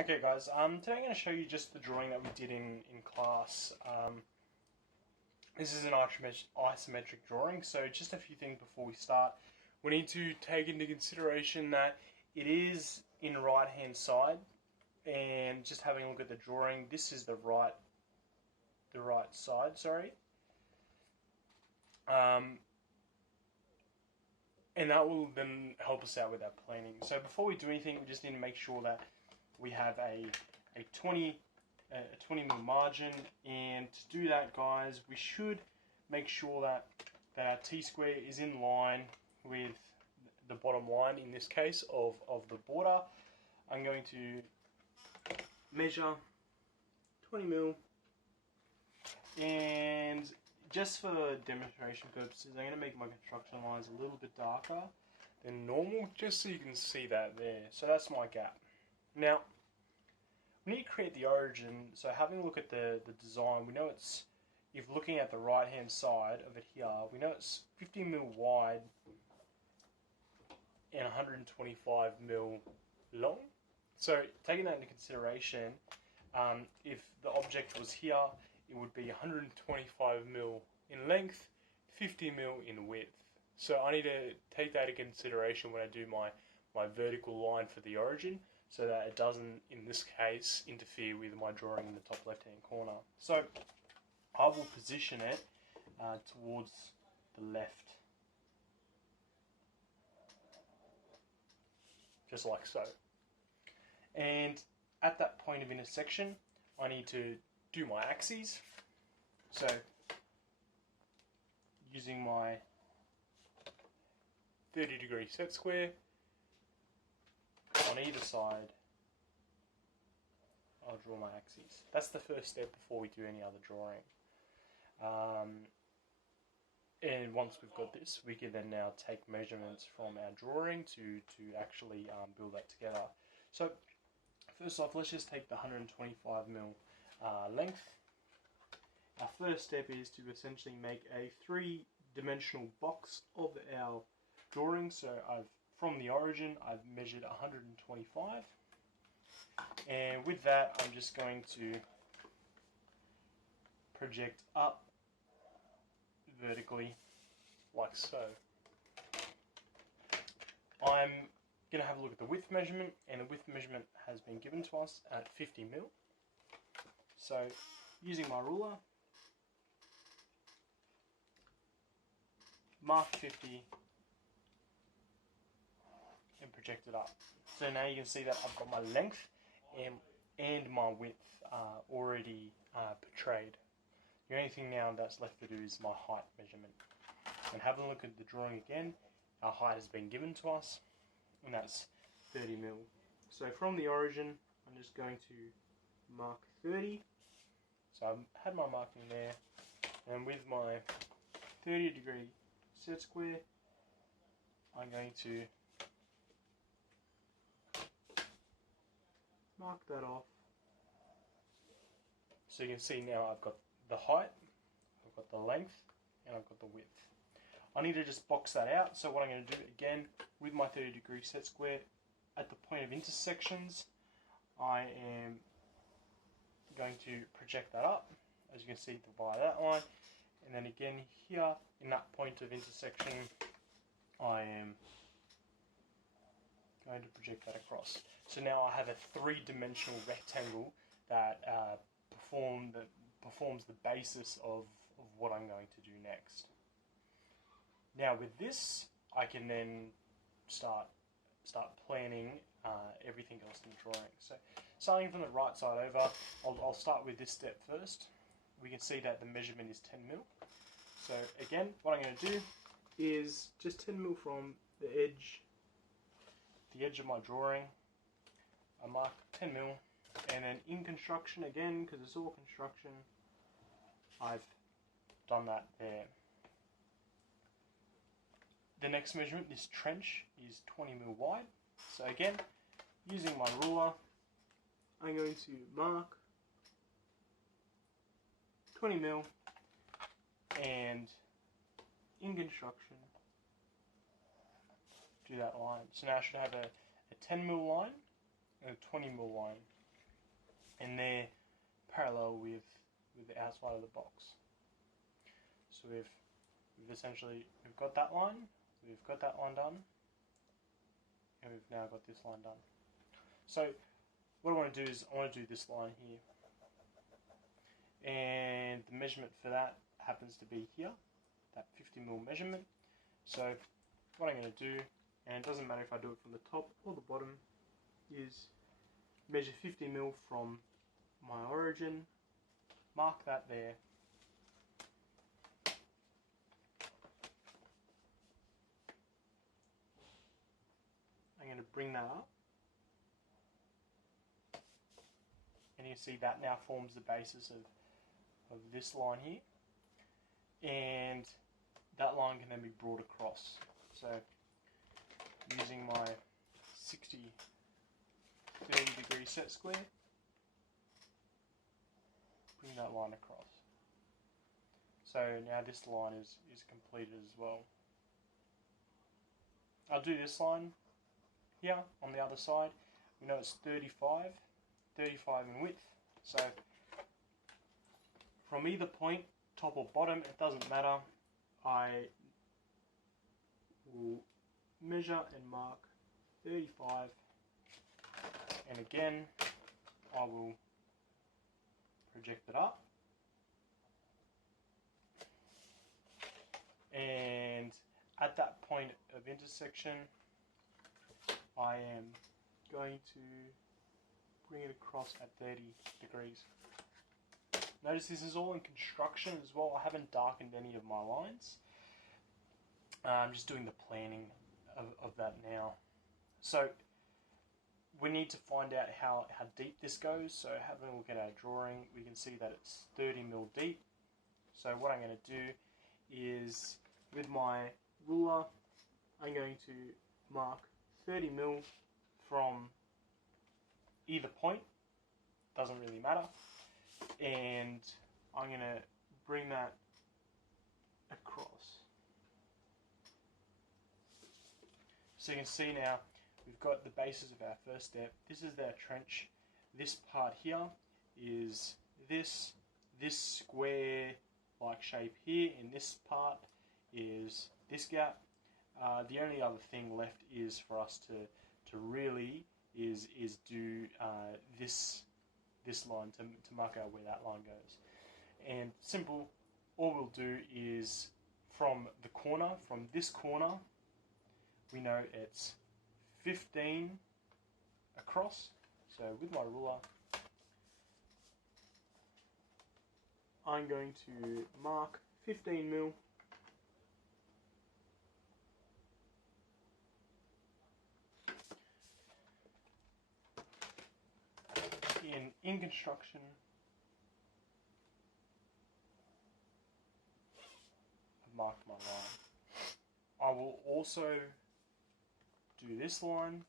Okay guys, today I'm going to show you just the drawing that we did in class. This is an isometric drawing, so just a few things before we start. We need to take into consideration that it is in the right hand side, and just having a look at the drawing, this is the right side, sorry. And that will then help us out with our planning. So before we do anything, we just need to make sure that we have a 20 mil margin, and to do that, guys, we should make sure that our T-square is in line with the bottom line, in this case of the border. I'm going to measure 20 mil, and just for demonstration purposes, I'm going to make my construction lines a little bit darker than normal, just so you can see that there. So that's my gap. Now, we need to create the origin, so having a look at the design, we know it's, if looking at the right hand side of it here, we know it's 50 mil wide and 125 mil long. So taking that into consideration, if the object was here, it would be 125 mil in length, 50 mil in width. So I need to take that into consideration when I do my vertical line for the origin, so that it doesn't, in this case, interfere with my drawing in the top left hand corner. So I will position it towards the left, just like so. And at that point of intersection, I need to do my axes. So using my 30-degree set square, on either side, I'll draw my axes. That's the first step before we do any other drawing. And once we've got this, we can then now take measurements from our drawing to actually build that together. So first off, let's just take the 125 mil length. Our first step is to essentially make a three-dimensional box of our drawing. So from the origin, I've measured 125, and with that, I'm just going to project up vertically, like so. I'm going to have a look at the width measurement, and the width measurement has been given to us at 50 mil. So, using my ruler, mark 50, and project it up. So now you can see that I've got my length and my width already portrayed. The only thing now that's left to do is my height measurement. And having a look at the drawing again, our height has been given to us, and that's 30 mil. So from the origin, I'm just going to mark 30. So I've had my marking there, and with my 30-degree set square, I'm going to mark that off. So you can see now I've got the height, I've got the length, and I've got the width. I need to just box that out. So what I'm going to do, again, with my 30-degree set square, at the point of intersections, I am going to project that up, as you can see via that line. And then again here, in that point of intersection, I am going to project that across. So now I have a three-dimensional rectangle that performs the basis of what I'm going to do next. Now with this, I can then start planning everything else in the drawing. So starting from the right side over, I'll start with this step first. We can see that the measurement is 10 mil. So again, what I'm going to do is just 10 mil from the edge of my drawing. I mark 10 mil, and then in construction again, because it's all construction, I've done that there. The next measurement, this trench, is 20 mil wide. So again, using my ruler, I'm going to mark 20 mil, and in construction, do that line. So now I should have a 10 mil line and a 20 mil line. and they're parallel with the outside of the box. So we've got that line, we've got that line done, and we've now got this line done. So what I want to do is I want to do this line here, and the measurement for that happens to be here, that 50mm measurement. So what I'm going to do, and it doesn't matter if I do it from the top or the bottom, is measure 50mm from my origin, mark that there, I'm going to bring that up, and you see that now forms the basis of this line here, and that line can then be brought across. So using my 30-degree set square, bring that line across. So now this line is completed as well. I'll do this line here on the other side. We know it's 35 in width. So from either point, top or bottom, it doesn't matter. I will measure and mark 35, and again I will project it up, and at that point of intersection I am going to bring it across at 30 degrees. Notice this is all in construction as well. I haven't darkened any of my lines. I'm just doing the planning of that now. So we need to find out how deep this goes. So having a look at our drawing, we can see that it's 30mm deep. So what I'm going to do is, with my ruler, I'm going to mark 30mm from either point, doesn't really matter, and I'm going to bring that across. So you can see now we've got the basis of our first step. This is our trench. This part here is this square like shape here, and this part is this gap. The only other thing left is for us to really is do this line to mark out where that line goes. And simple, all we'll do is from this corner, we know it's 15 across. So with my ruler, I'm going to mark 15mm in construction. I've marked my line. I will also do this line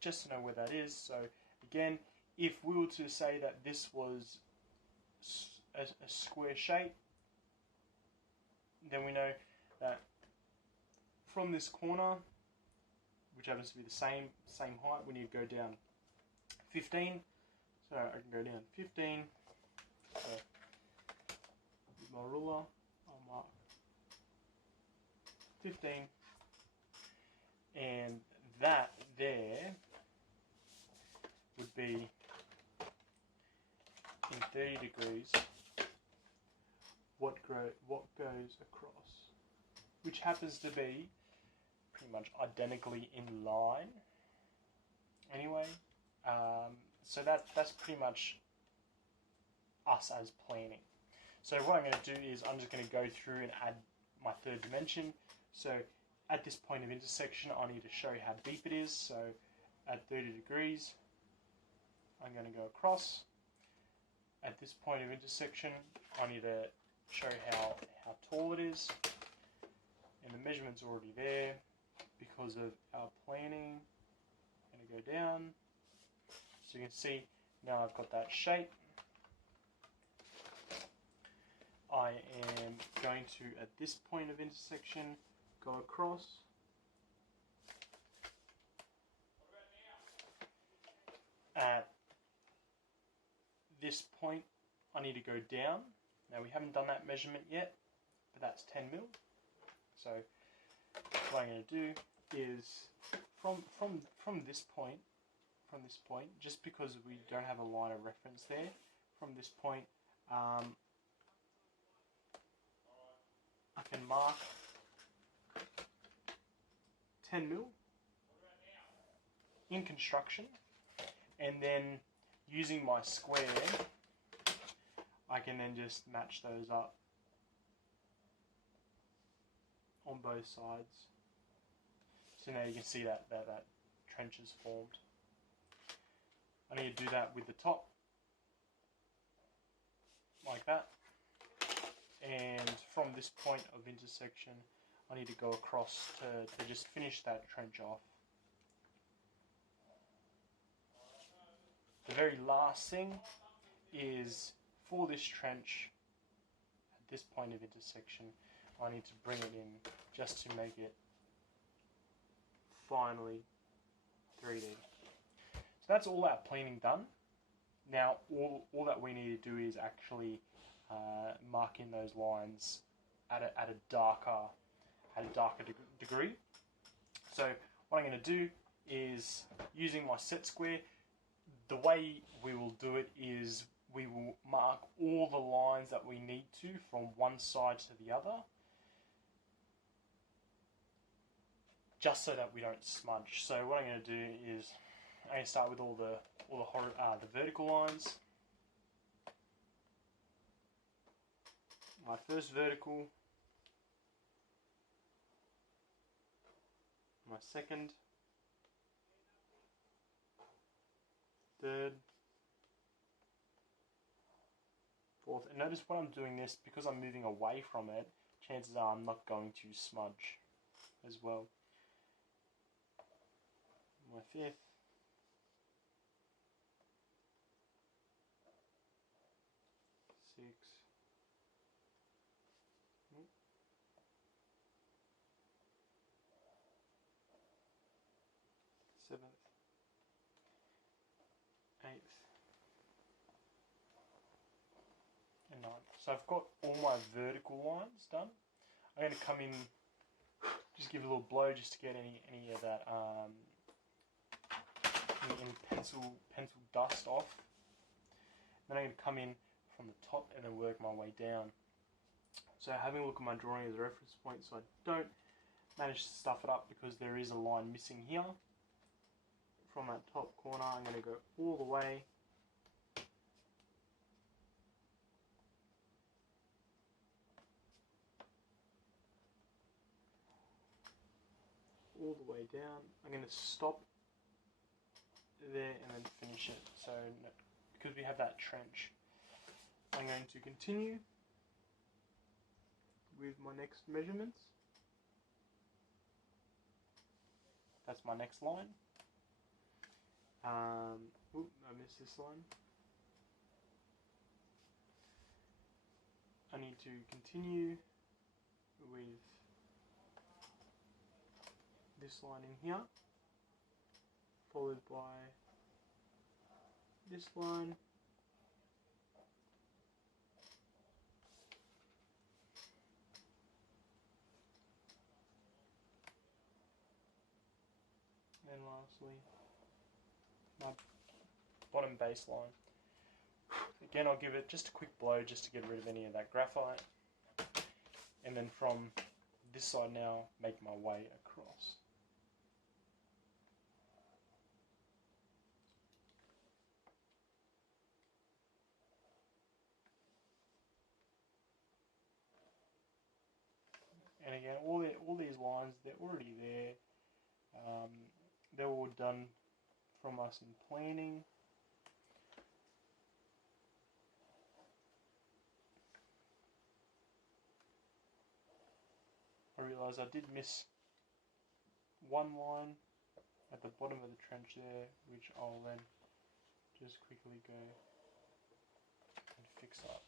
just to know where that is. So again, if we were to say that this was a square shape, then we know that from this corner, which happens to be the same height, we need to go down 15. So I can go down 15. So with my ruler, I'll mark 15, and that there would be in 30 degrees what goes across, which happens to be pretty much identically in line anyway. So that's pretty much us as planning. So what I'm going to do is I'm just going to go through and add my third dimension. So at this point of intersection, I need to show how deep it is. So at 30 degrees, I'm going to go across. At this point of intersection, I need to show how tall it is. And the measurement's already there because of our planning. I'm going to go down. So you can see now I've got that shape. I am going to, at this point of intersection, go across. At this point I need to go down. Now we haven't done that measurement yet, but that's 10 mil. So what I'm going to do is from this point, just because we don't have a line of reference there, from this point I can mark 10 mil in construction, and then using my square I can then just match those up on both sides. So now you can see that trench is formed. I need to do that with the top, like that. And from this point of intersection, I need to go across to just finish that trench off. The very last thing is, for this trench, at this point of intersection, I need to bring it in just to make it finally 3D. So that's all that planing done. Now all that we need to do is actually mark in those lines at a darker degree. So what I'm going to do is, using my set square, the way we will do it is we will mark all the lines that we need to from one side to the other, just so that we don't smudge. So what I'm going to do is I'm going to start with all the vertical lines. My first vertical, my second, third, fourth. And notice when I'm doing this, because I'm moving away from it, chances are I'm not going to smudge as well. My fifth, sixth, seventh, eighth, and ninth. So I've got all my vertical lines done. I'm going to come in, just give a little blow just to get any of that any pencil dust off. Then I'm going to come in from the top and then work my way down. So having a look at my drawing as a reference point, so I don't manage to stuff it up, because there is a line missing here. From that top corner, I'm going to go all the way down. I'm going to stop there and then finish it. So because we have that trench, I'm going to continue with my next measurements. That's my next line. I missed this line. I need to continue with this line in here, followed by this line, and lastly my bottom baseline. Again, I'll give it just a quick blow just to get rid of any of that graphite, and then from this side now make my way across. And again, all these lines, they're already there. They're all done from us in planning. I realise I did miss one line at the bottom of the trench there, which I'll then just quickly go and fix up.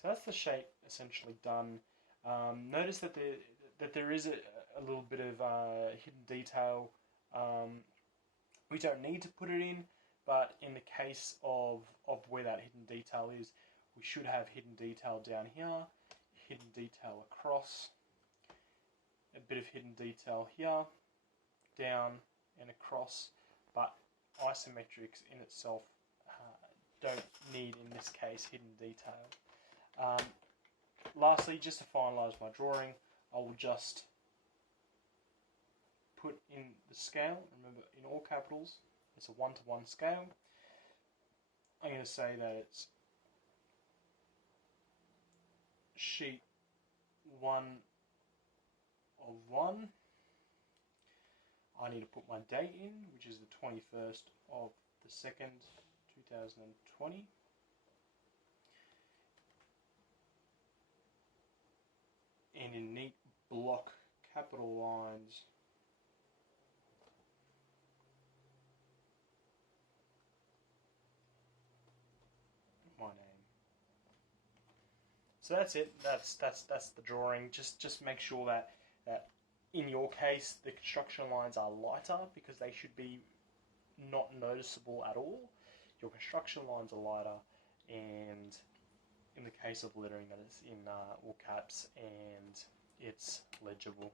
So that's the shape essentially done. Notice that there is a little bit of hidden detail We don't need to put it in, but in the case of where that hidden detail is, we should have hidden detail down here, hidden detail across, a bit of hidden detail here, down and across, but isometrics in itself don't need, in this case, hidden detail. Lastly, just to finalise my drawing, I will just put in the scale. Remember, in all capitals, it's a 1-to-1 scale. I'm going to say that it's sheet 1 of 1. I need to put my date in, which is the 21st of the 2nd, 2020. And in neat block capital lines, my name. So that's it. That's the drawing. Just make sure that in your case the construction lines are lighter, because they should be not noticeable at all. Your construction lines are lighter, and in the case of lettering, that it's in all caps and it's legible.